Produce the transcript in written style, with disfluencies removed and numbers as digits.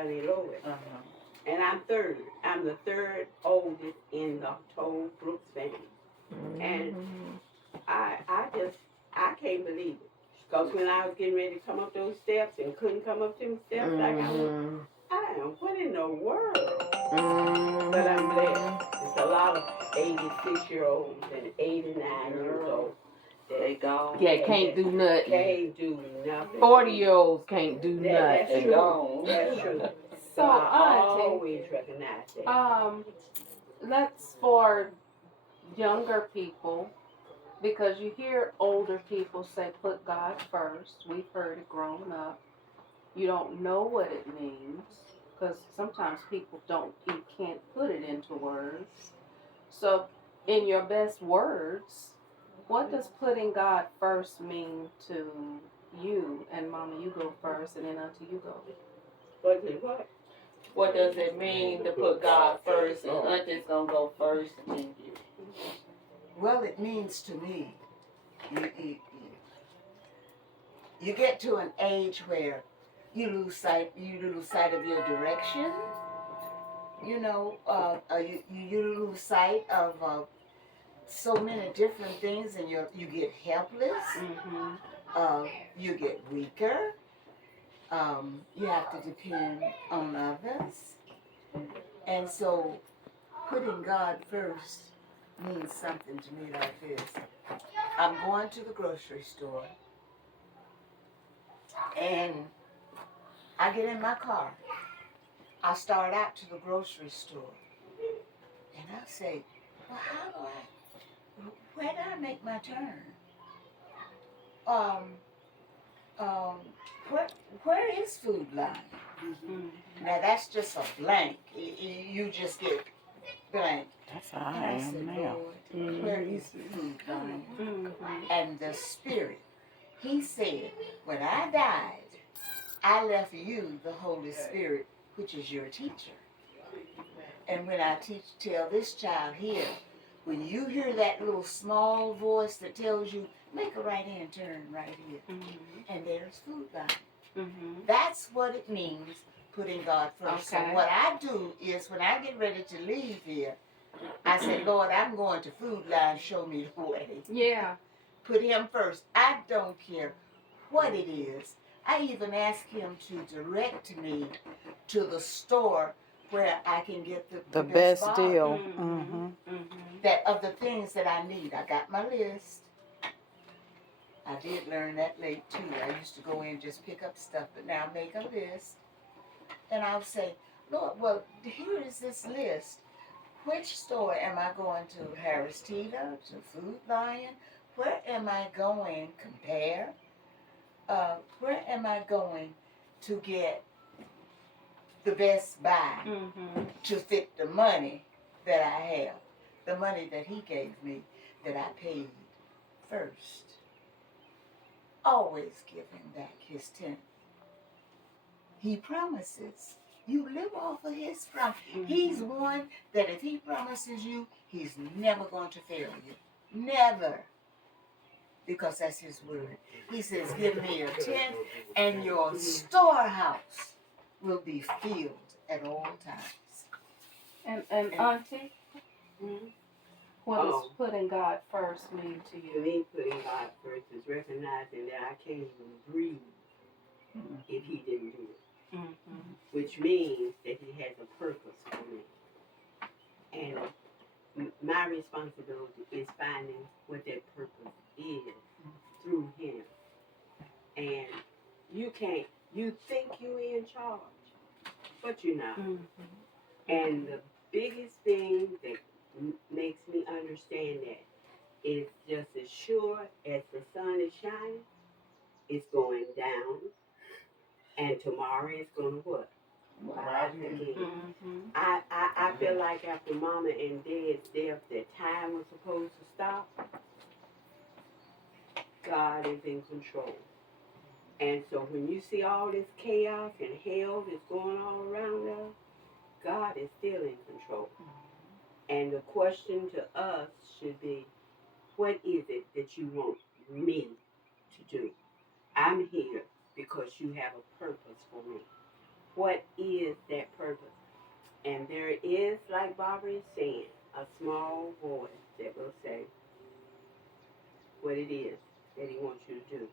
Johnny Lloyd. And I'm third. I'm the third oldest in the whole Brooks family. And I can't believe it. Because when I was getting ready to come up those steps and couldn't come up them steps like I was, I am, what in the world? But I'm blessed. There's a lot of 86-year-olds and 89-years-old. They gone. Yeah, can't do nothing. Can't do nothing. 40-year-olds can't do nothing. That's true. That's true. So, I always recognize that. Let's for younger people, because you hear older people say put God first. We've heard it growing up. You don't know what it means, because sometimes people you can't put it into words. So, in your best words, what does putting God first mean to you? And Mama, you go first, and then Auntie, you go. What? What does it mean to put God first? And Auntie's gonna go first, and then you. Well, it means to me, you get to an age where you lose sight of your direction. You lose sight of so many different things, and you get helpless. You get weaker. You have to depend on others, and so putting God first means something to me like this. I'm going to the grocery store, and I get in my car. I start out to the grocery store, and I say, well, where do I make my turn? Where is Food Line? Now that's just a blank. You just get blank. That's how I am now. Lord, where is Food Line? And the Spirit, He said, when I died, I left you the Holy Spirit, which is your teacher. And when I tell this child here, when you hear that little small voice that tells you, make a right-hand turn right here, and there's Food Line. That's what it means, putting God first. Okay. So what I do is, when I get ready to leave here, I say, Lord, I'm going to Food Line, show me the way. Yeah. Put Him first. I don't care what it is. I even ask Him to direct me to the store where I can get the best deal. That of the things that I need. I got my list. I did learn that late too. I used to go in and just pick up stuff, but now I make a list. And I'll say, Lord, well, here is this list. Which store am I going to? Harris Teeter, to Food Lion? Where am I going? Compare. Where am I going to get the best buy to fit the money that I have, the money that He gave me, that I paid first? Always give Him back His 10th. He promises. You live off of His promise. He's one that if He promises you, He's never going to fail you. Never. Because that's His word. He says, give me a 10th, and your storehouse will be filled at all times. And Auntie, what does putting God first mean to you? To me, putting God first is recognizing that I can't even breathe if He didn't do it. Which means that He has a purpose for me. And my responsibility is finding what that purpose is through Him. And you think you're in charge, but you're not. And the biggest thing that makes me understand that is just as sure as the sun is shining, it's going down, and tomorrow it's going to what? Rise again. I feel like after Mama and Dad's death, that time was supposed to stop. God is in control. And so when you see all this chaos and hell that's going on around us, God is still in control. And the question to us should be, what is it that you want me to do? I'm here because you have a purpose for me. what is that purpose? And there is, like Barbara is saying, a small voice that will say what it is that he wants you to do.